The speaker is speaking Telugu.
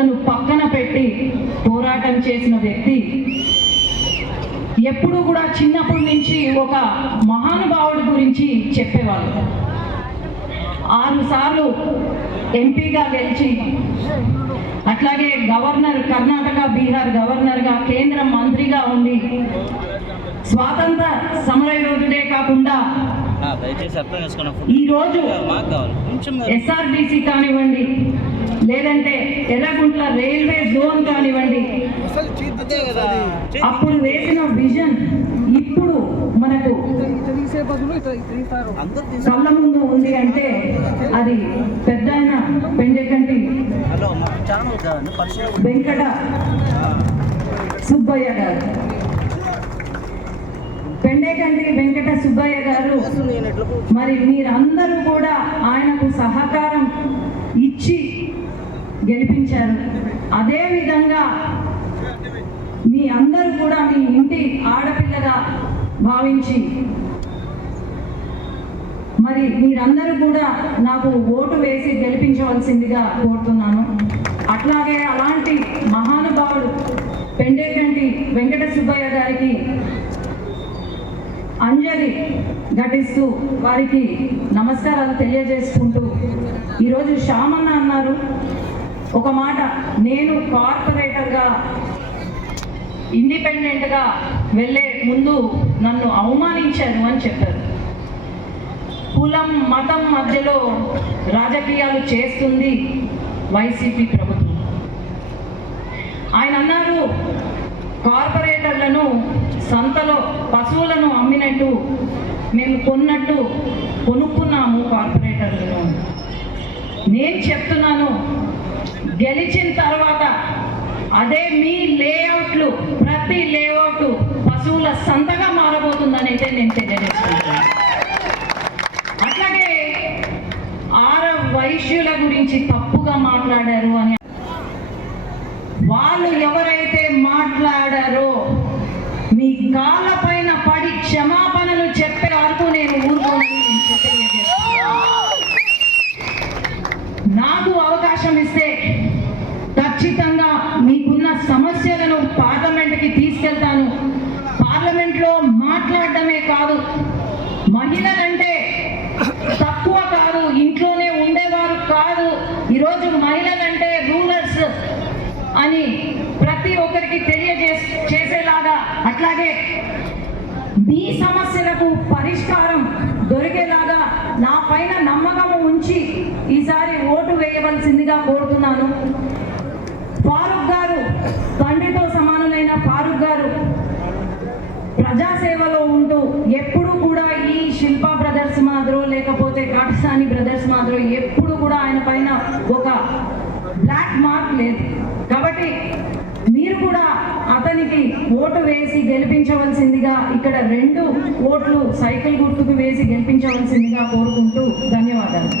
ఆస్తులను పక్కన పెట్టి పోరాటం చేసిన వ్యక్తి. ఎప్పుడు కూడా చిన్నప్పటి నుంచి ఒక మహానుభావుడి గురించి చెప్పేవాళ్ళు. 6 సార్లు ఎంపీగా గెలిచి, అట్లాగే గవర్నర్, కర్ణాటక బీహార్ గవర్నర్గా, కేంద్ర మంత్రిగా ఉండి, స్వాతంత్ర సమరయోధుడే కాకుండా ఈరోజు ఎస్ఆర్బీసీ కానివ్వండి, లేదంటే ఎర్రగుంట్ల రైల్వే జోన్ కానివ్వండి, అప్పుడు వేసిన విజన్ ఇప్పుడు మనకు కళ్ళ ముందు ఉంది అంటే అది పెద్దాయన పెండేకంటి వెంకట సుబ్బయ్య గారు. పెండేకంటి వెంకట సుబ్బయ్య గారు, మరి మీరందరూ కూడా ఆయనకు సహకారం ఇచ్చి గెలిపించారు. అదేవిధంగా మీ అందరూ కూడా మీ ఇంటి ఆడపిల్లగా భావించి మరి మీరందరూ కూడా నాకు ఓటు వేసి గెలిపించవలసిందిగా కోరుతున్నాను. అట్లాగే అలాంటి మహానుభావుడు పెండేకంటి వెంకట సుబ్బయ్య గారికి అంజలి ఘటిస్తూ వారికి నమస్కారాలు తెలియజేసుకుంటూ, ఈరోజు శ్యామన్న అన్నారు ఒక మాట, నేను కార్పొరేటర్గా ఇండిపెండెంట్గా వెళ్ళే ముందు నన్ను అవమానించారు అని చెప్పారు. కులం మతం మధ్యలో రాజకీయాలు చేస్తుంది వైసీపీ ప్రభుత్వం. ఆయన అన్నారు, కార్పొరేటర్లను సంతలో పశువులను అమ్మినట్టు మేము కొనుక్కున్నాము కార్పొరేటర్లను. నేను చెప్తున్నాను, గెలిచిన తర్వాత అదే మీ లేఅవుట్లు, ప్రతి లేఅవుట్ పశువుల సంతగా మారబోతుందని అయితే నేను తెలియజేస్తున్నాను. అట్లాగే వైశ్యుల గురించి తప్పుగా మాట్లాడారు అని, వాళ్ళు ఎవరైతే మాట్లాడారో మీ కాళ్ళ పైన పడి క్షమాపణలు చెప్పే వరకు నేను ఊరుకోనని నాకు అవకాశం ఇస్తే ఖచ్చితంగా మీకున్న సమస్యలను పార్లమెంట్కి తీసుకెళ్తాను. పార్లమెంట్లో మాట్లాడటమే కాదు, మహిళలంటే తక్కువ కాదు, ఇంట్లోనే ఉండేవారు కాదు, ఈరోజు మహిళలంటే రూలర్స్ అని ప్రతి ఒక్కరికి తెలియజేసేలాగా, అట్లాగే మీ సమస్యలకు పరిష్కారం దొరికేలాగా నా పైన నమ్మకం ఉంచి ఈసారి ఓటు వేయవలసిందిగా కోరుతున్నాను. ఫారూక్ గారు, తండ్రితో సమానులైన ఫారూక్ గారు ప్రజాసేవలో ఉంటూ ఎప్పుడు కూడా ఈ శిల్పా బ్రదర్స్ మాదిరో లేకపోతే కాటసాని బ్రదర్స్ మాదిరో ఎప్పుడు కూడా ఆయన పైన ఒక బ్లాక్ మార్క్ లేదు. కాబట్టి మీరు కూడా అతనికి ఓటు వేసి గెలిపించవలసిందిగా, ఇక్కడ 2 ఓట్లు సైకిల్ గుర్తుకు వేసి గెలిపించవలసిందిగా కోరుకుంటూ ధన్యవాదాలు.